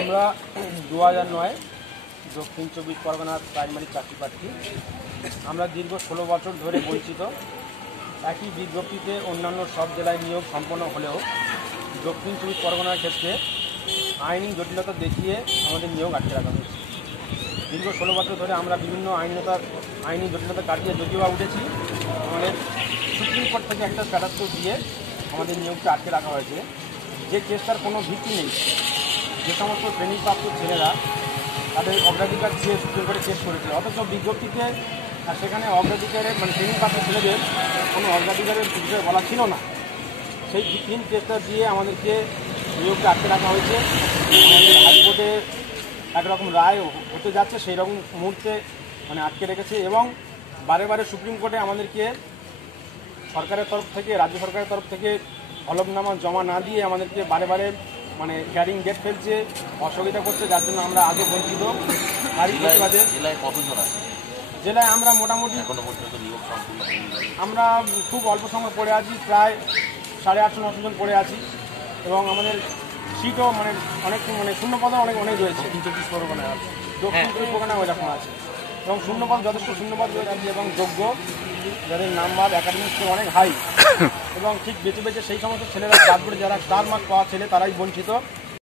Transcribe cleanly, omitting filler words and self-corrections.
আমরা 2009 দক্ষিণ চব্বিশ পরগনার প্রাইমারি চাকরি প্রার্থী। আমরা দীর্ঘ 16 বছর ধরে বঞ্চিত। একই বিজ্ঞপ্তিতে অন্যান্য সব জেলায় নিয়োগ সম্পন্ন হলেও দক্ষিণ চব্বিশ পরগনার ক্ষেত্রে আইনি জটিলতা দেখিয়ে আমাদের নিয়োগ আটকে রাখা হয়েছে। দীর্ঘ 16 বছর ধরে আমরা বিভিন্ন আইনি জটিলতা কাটিয়ে যদিও উঠেছি, আমাদের সুপ্রিম কোর্ট থেকে একটা স্ট্যাটাস দিয়ে আমাদের নিয়োগটা আটকে রাখা হয়েছে। যে কেসটার কোনো ভিত্তি নেই। যে সমস্ত শ্রেণীপ্রাপ্ত ছেলেরা তাদের অগ্রাধিকার চেয়ে সুপ্রিম কোর্টে কেস করেছে, অথচ বিজ্ঞপ্তিতে সেখানে অগ্রাধিকারের শ্রেণীপ্রাপ্ত ছেলেদের কোনো অগ্রাধিকারের বিষয়ে বলা ছিল না। সেই ভিত্তিহীন কেসটা দিয়ে আমাদেরকে নিয়োগটা আটকে রাখা হয়েছে। আমাদের হাইকোর্টে একরকম রায় হতে যাচ্ছে, সেই রকম মুহূর্তে আটকে রেখেছে এবং বারে বারে সুপ্রিম কোর্টে আমাদেরকে সরকারের তরফ থেকে, রাজ্য সরকারের তরফ থেকে হলফনামা জমা না দিয়ে আমাদেরকে বারে বারে ক্যারিং ডেট ফেলছে, অসুবিধা করছে, যার জন্য আমরা আগে বঞ্চিত। জেলায় আমরা মোটামুটি আমরা খুব অল্প সময় পড়ে আছি, প্রায় 850-900 জন পড়ে আছি এবং আমাদের সিটও অনেক শূন্যপদ অনেক রয়েছে। দক্ষিণ চব্বিশ পরগনায় ওই রকম আছে এবং শূন্যপদ যথেষ্ট শূন্যপদ রয়েছে এবং যোগ্য যাদের নাম্বার একাডেমিক স্কোর অনেক হাই এবং ঠিক বেঁচে সেই সমস্ত ছেলেরা বাদ পড়ে যারা স্টার মার্ক পাওয়া ছেলে তারাই বঞ্চিত।